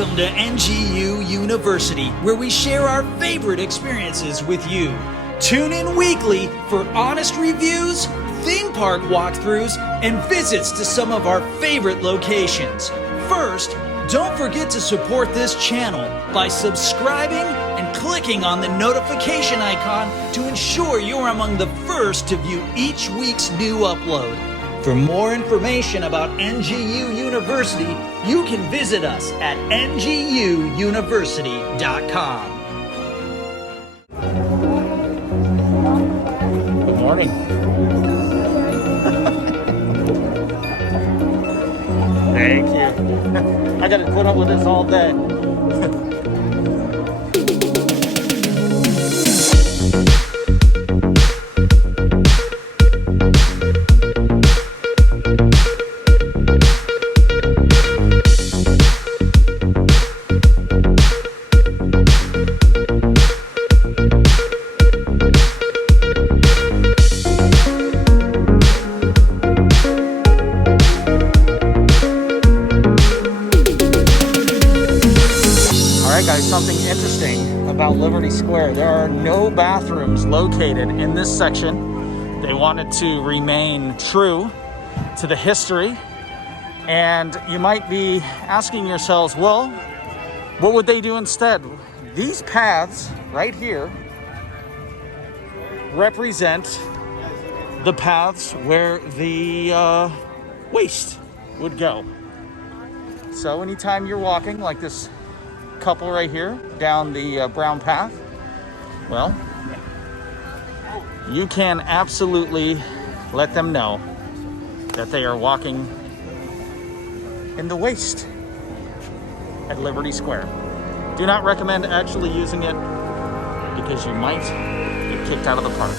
Welcome to NGU University, where we share our favorite experiences with you. Tune in weekly for honest reviews, theme park walkthroughs, and visits to some of our favorite locations. First, don't forget to support this channel by subscribing and clicking on the notification icon to ensure you're among the first to view each week's new upload. For more information about NGU University, you can visit us at nguuniversity.com. Good morning. Thank you. I got to put up with this all day. Guys, something interesting about Liberty Square. There are no bathrooms located in this section. They wanted to remain true to the history. And you might be asking yourselves, well, what would they do instead? These paths right here represent the paths where the waste would go. So anytime you're walking like this couple right here down the brown path, well, you can absolutely let them know that they are walking in the waste at Liberty Square. Do not recommend actually using it because you might get kicked out of the park.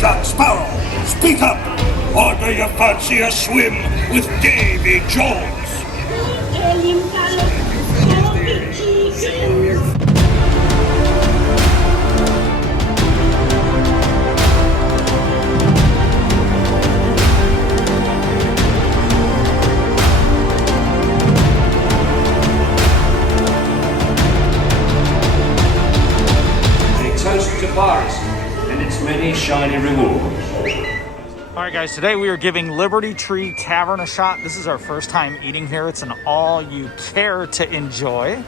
Jack Sparrow, speak up, or do you fancy a swim with Davy Jones? A toast to Paris and its many shiny rewards. All right, guys, today we are giving Liberty Tree Tavern a shot. This is our first time eating here. It's an all you care to enjoy.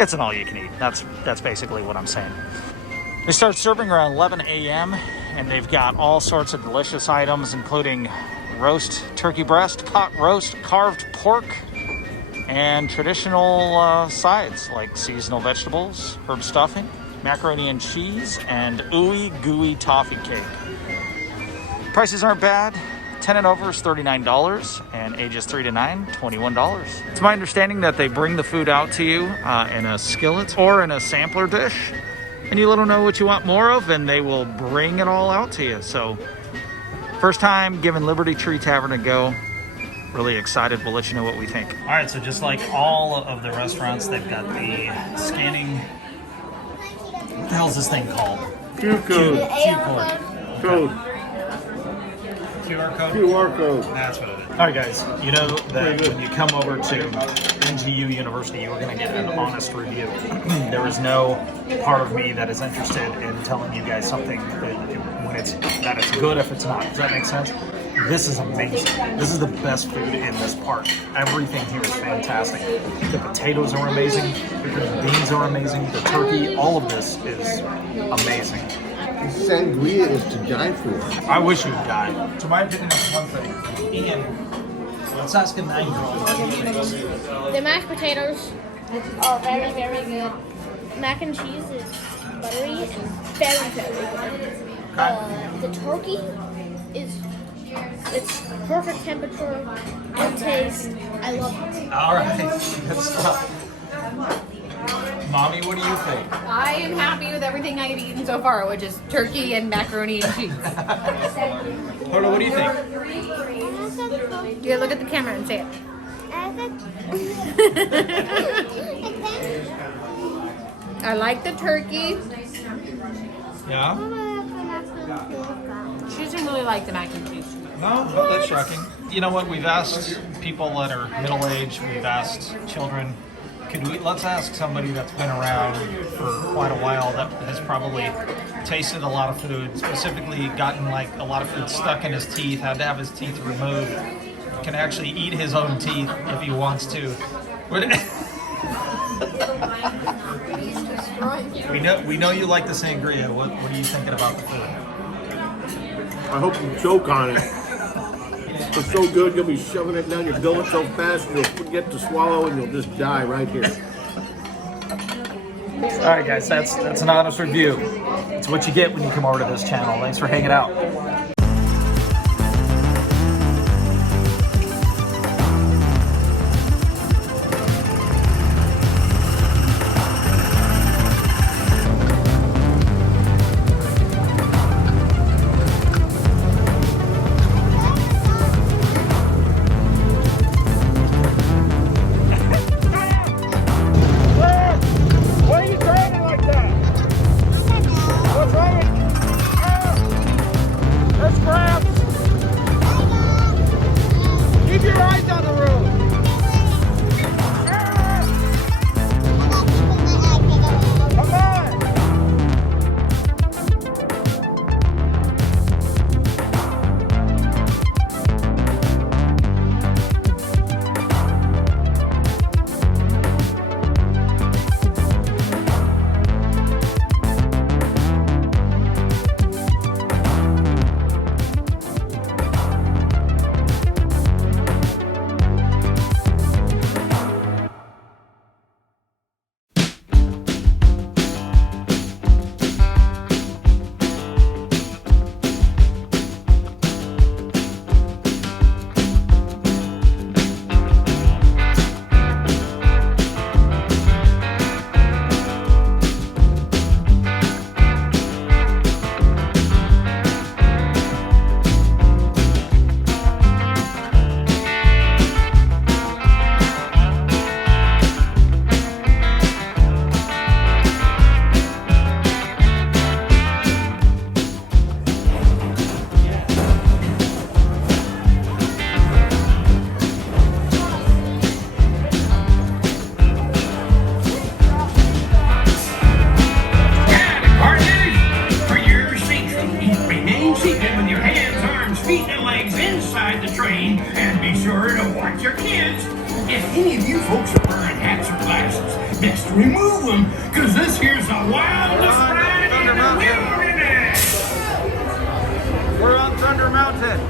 It's an all you can eat. That's basically what I'm saying. They start serving around 11 a.m. and they've got all sorts of delicious items, including roast turkey breast, pot roast, carved pork, and traditional sides like seasonal vegetables, herb stuffing, macaroni and cheese, and ooey gooey toffee cake. Prices aren't bad. 10 and over is $39, and ages 3 to 9, $21. It's my understanding that they bring the food out to you in a skillet or in a sampler dish, and you let them know what you want more of, and they will bring it all out to you. So, first time giving Liberty Tree Tavern a go. Really excited. We'll let you know what we think. All right, so just like all of the restaurants, they've got the scanning. What the hell is this thing called? QR code. Code. QR code? QR code. That's what it is. All right, guys. You know that when you come over to NGU University, you are going to get an honest review. There is no part of me that is interested in telling you guys something that it's good if it's not. Does that make sense? This is amazing. This is the best food in this park. Everything here is fantastic. The potatoes are amazing. The beans are amazing. The turkey, all of this is amazing. Sangria is to die for. I wish you'd die. To my opinion, it's one thing. Ian, let's ask a 9-year-old what he thinks. The mashed potatoes are very, very good. Mac and cheese is buttery and very, very good. The turkey it's perfect temperature, good taste. I love it. All right, good stuff. Mommy, what do you think? I am happy with everything I've eaten so far, which is turkey and macaroni and cheese. Hoda, what do you think? Yeah, look at the camera and say it. I like the turkey. Yeah? She doesn't really like the mac and cheese. No? Well, that's shocking. You know what? We've asked people that are middle-aged. We've asked children. Let's ask somebody that's been around for quite a while that has probably tasted a lot of food, specifically gotten like a lot of food stuck in his teeth, had to have his teeth removed, can actually eat his own teeth if he wants to. We know you like the sangria. What are you thinking about the food? I hope you choke on it. It's so good, you'll be shoving it down your gullet so fast you'll forget to swallow and you'll just die right here. All right, guys, that's an honest review. It's what you get when you come over to this channel. Thanks for hanging out. Best remove them, cause this here's the wildest ride in the wilderness! We're on Thunder Mountain.